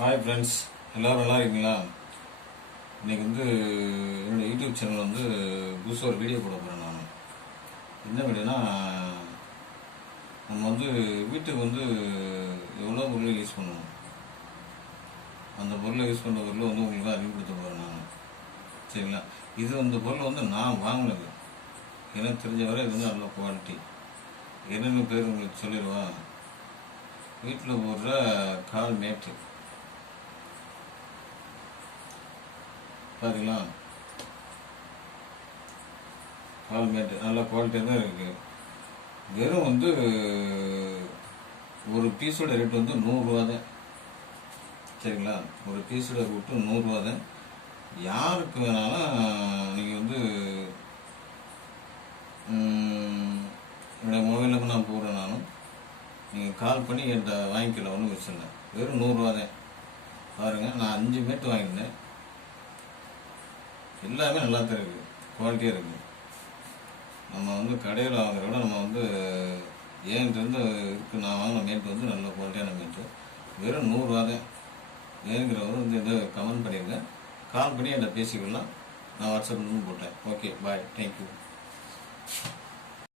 Hi friends, எல்லோரும் நல்லா இருக்கீங்களா? இன்றைக்கி என்னோடய யூடியூப் சேனல் புதுசாக ஒரு வீடியோ போட போகிறேன். நான் என்ன வீடியோனா, நம்ம வீட்டுக்கு எவ்வளோ பொருள் யூஸ் பண்ணுவோம், அந்த பொருளை யூஸ் பண்ணுற பொருள் உங்களுக்கு அறிமுகப்படுத்த போகிறேன் நான். சரிங்களா? இது அந்த பொருள் நான் வாங்கினது, எனக்கு தெரிஞ்ச வரை இது நல்ல குவாலிட்டி. என்னென்ன பேர் உங்களுக்கு சொல்லிடுவா. வீட்டில் போடுற கால் மேட்டு பார்த்தீங்களா? கால் மேட்டு நல்ல குவாலிட்டியாக தான் இருக்குது. வெறும் ஒரு பீஸோட ரேட் 100 தான். சரிங்களா? ஒரு பீஸோட ரேட்டு 100 தான். யாருக்கு வேணாலும் நீங்கள் என்னுடைய மொபைல் நம்பர் நான் போடுறேன். நீங்கள் கால் பண்ணி என்கிட்ட வாங்கிக்கல, ஒன்றும் பிரச்சனை இல்லை. வெறும் 100 தான். பாருங்கள், நான் 5 மேட்டு வாங்கியிருந்தேன். எல்லாமே நல்லா தான் இருக்குது, குவாலிட்டியாக இருக்குது. நம்ம கடையில் வாங்குறத விட நம்ம ஏன்ட்டு இருக்குது. நான் வாங்கின மேட்டு நல்ல குவாலிட்டியான மேட்டு. வெறும் 100 தான். வேணுங்கிறவர் இதை கமெண்ட் பண்ணிடுங்க, கால் பண்ணி என்கிட்ட பேசிக்கலாம். நான் வாட்ஸ்அப் நம்பர் போட்டேன். ஓகே, பாய், தேங்க்யூ.